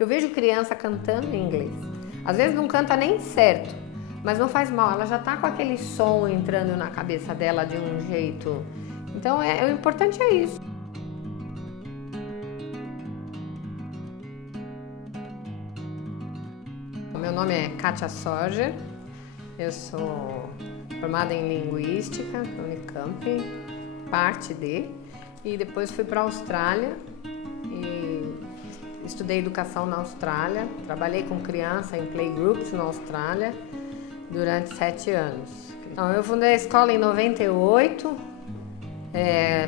Eu vejo criança cantando em inglês. Às vezes não canta nem certo, mas não faz mal, ela já tá com aquele som entrando na cabeça dela de um jeito. Então o importante é isso. Meu nome é Kátia Sorger, eu sou formada em Linguística na Unicamp, e depois fui para a Austrália e estudei Educação na Austrália, trabalhei com criança em playgroups na Austrália durante 7 anos. Então, eu fundei a escola em 98,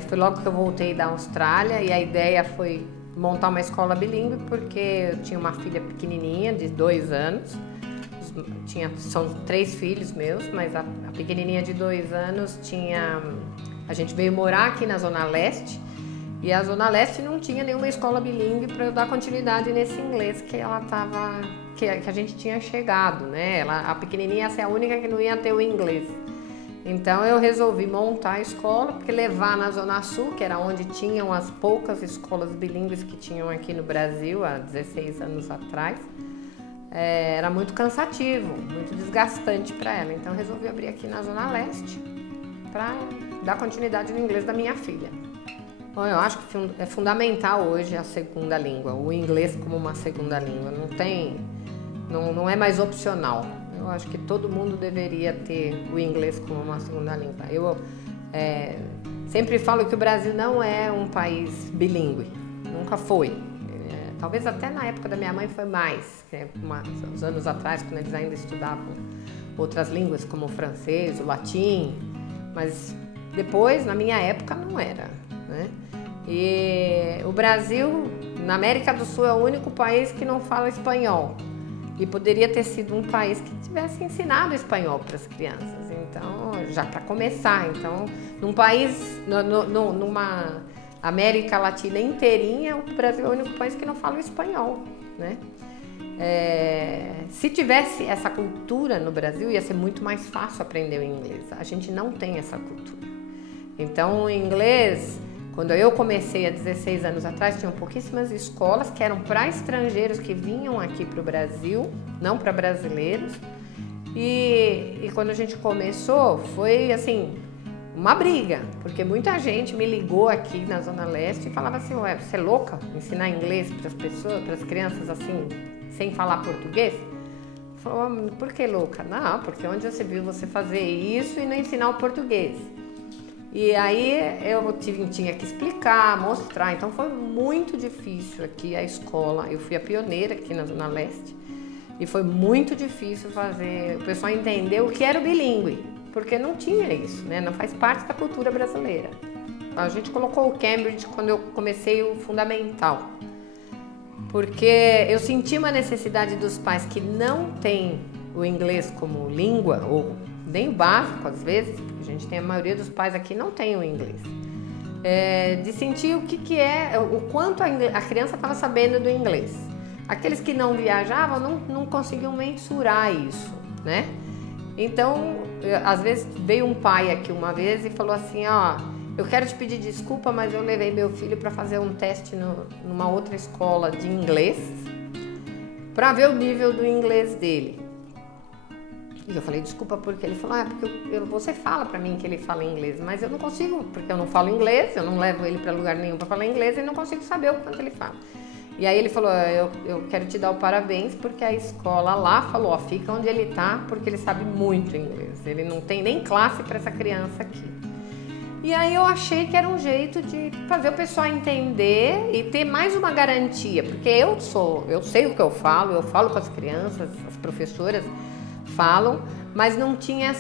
foi logo que eu voltei da Austrália e a ideia foi montar uma escola bilíngue porque eu tinha uma filha pequenininha de 2 anos, são 3 filhos meus, mas a pequenininha de 2 anos a gente veio morar aqui na Zona Leste e a Zona Leste não tinha nenhuma escola bilíngue para eu dar continuidade nesse inglês que a gente tinha chegado, né? A pequenininha ia ser a única que não ia ter o inglês. Então eu resolvi montar a escola, porque levar na Zona Sul, que era onde tinham as poucas escolas bilíngues que tinham aqui no Brasil há 16 anos atrás, era muito cansativo, muito desgastante para ela. Então eu resolvi abrir aqui na Zona Leste para dar continuidade no inglês da minha filha. Bom, eu acho que é fundamental hoje a segunda língua, o inglês como uma segunda língua. Não é mais opcional. Eu acho que todo mundo deveria ter o inglês como uma segunda língua. Eu sempre falo que o Brasil não é um país bilíngue, nunca foi. Talvez até na época da minha mãe foi mais, uns anos atrás, quando eles ainda estudavam outras línguas como o francês, o latim, mas depois, na minha época, não era, né? E o Brasil, na América do Sul, é o único país que não fala espanhol. E poderia ter sido um país que tivesse ensinado espanhol para as crianças. Então, já para começar, num país, numa América Latina inteirinha, o Brasil é o único país que não fala espanhol, né? Se tivesse essa cultura no Brasil, ia ser muito mais fácil aprender o inglês. A gente não tem essa cultura. Então, o inglês, quando eu comecei há 16 anos atrás, tinham pouquíssimas escolas que eram para estrangeiros que vinham aqui para o Brasil, não para brasileiros. E quando a gente começou, foi assim, uma briga, porque muita gente me ligou aqui na Zona Leste e falava assim: ué, você é louca ensinar inglês para as pessoas, para as crianças assim, sem falar português? Falou: por que louca? Não, porque onde você viu você fazer isso e não ensinar o português? E aí eu tinha que explicar, mostrar, então foi muito difícil aqui a escola. Eu fui a pioneira aqui na Zona Leste e foi muito difícil fazer o pessoal entender o que era o bilíngue, porque não tinha isso, né? Não faz parte da cultura brasileira. A gente colocou o Cambridge quando eu comecei o fundamental, porque eu senti uma necessidade dos pais que não têm o inglês como língua, ou nem o básico às vezes, porque a gente tem a maioria dos pais aqui não tem o inglês, de sentir o quanto a criança estava sabendo do inglês. Aqueles que não viajavam não conseguiam mensurar isso, né? Então, às vezes veio um pai aqui uma vez e falou assim: ó, eu quero te pedir desculpa, mas eu levei meu filho para fazer um teste numa outra escola de inglês para ver o nível do inglês dele. E eu falei: desculpa, porque ele falou: porque você fala para mim que ele fala inglês, mas eu não consigo, porque eu não falo inglês, eu não levo ele para lugar nenhum para falar inglês e não consigo saber o quanto ele fala. E aí ele falou: eu quero te dar o parabéns, porque a escola lá falou: ó, fica onde ele tá, porque ele sabe muito inglês, ele não tem nem classe para essa criança aqui. E aí eu achei que era um jeito de fazer o pessoal entender e ter mais uma garantia, porque eu sei o que eu falo com as crianças, as professoras falam, mas não tinha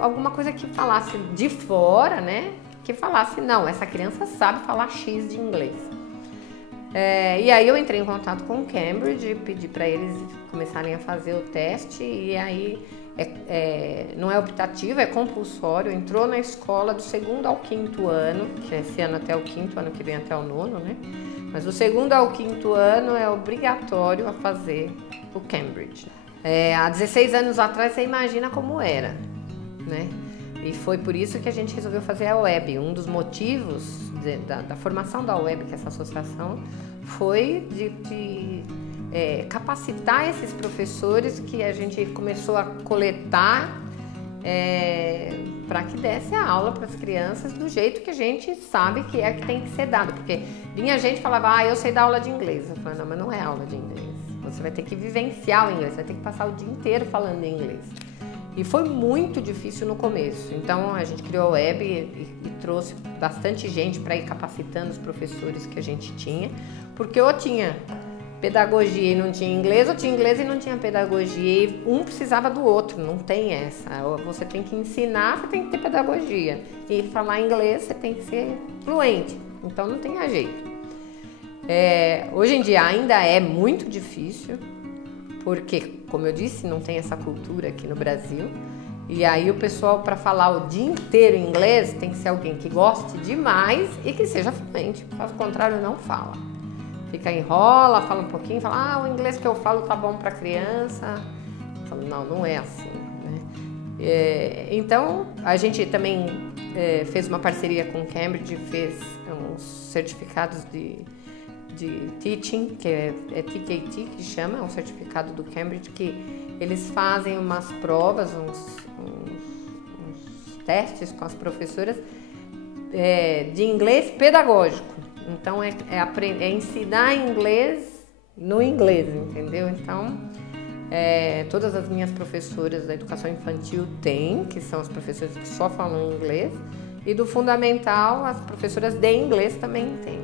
alguma coisa que falasse de fora, né? Que falasse: não, essa criança sabe falar X de inglês. E aí eu entrei em contato com o Cambridge, pedi para eles começarem a fazer o teste, e aí não é optativo, é compulsório. Entrou na escola do 2º ao 5º ano, que é esse ano até o 5º, ano que vem até o 9º, né? Mas do 2º ao 5º ano é obrigatório a fazer o Cambridge. Há 16 anos atrás, você imagina como era, né? E foi por isso que a gente resolveu fazer a UEB. Um dos motivos da formação da UEB, que é essa associação, foi de capacitar esses professores que a gente começou a coletar para que desse a aula para as crianças do jeito que a gente sabe que é que tem que ser dado. Porque vinha gente e falava, eu sei dar aula de inglês. Eu falei, não, mas não é aula de inglês. Você vai ter que vivenciar o inglês, você vai ter que passar o dia inteiro falando inglês. E foi muito difícil no começo. Então a gente criou a web e trouxe bastante gente para ir capacitando os professores que a gente tinha. Porque ou tinha pedagogia e não tinha inglês, ou tinha inglês e não tinha pedagogia, e um precisava do outro, não tem essa. Você tem que ensinar, você tem que ter pedagogia, e falar inglês você tem que ser fluente, então não tem jeito. Hoje em dia ainda é muito difícil, porque, como eu disse, não tem essa cultura aqui no Brasil, e aí o pessoal, para falar o dia inteiro inglês, tem que ser alguém que goste demais e que seja fluente, caso contrário não fala. Fica, enrola, fala um pouquinho, fala, o inglês que eu falo tá bom para criança. Eu falo, não é assim, né? Então, a gente também fez uma parceria com o Cambridge, fez uns certificados de teaching, que é TKT, que chama, é um certificado do Cambridge, que eles fazem umas provas, uns testes com as professoras de inglês pedagógico. Então, é ensinar inglês no inglês, entendeu? Então, todas as minhas professoras da educação infantil têm, que são as professoras que só falam inglês, e do fundamental, as professoras de inglês também têm.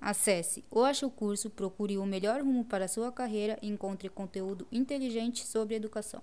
Acesse o Acha o Curso, procure o melhor rumo para a sua carreira e encontre conteúdo inteligente sobre educação.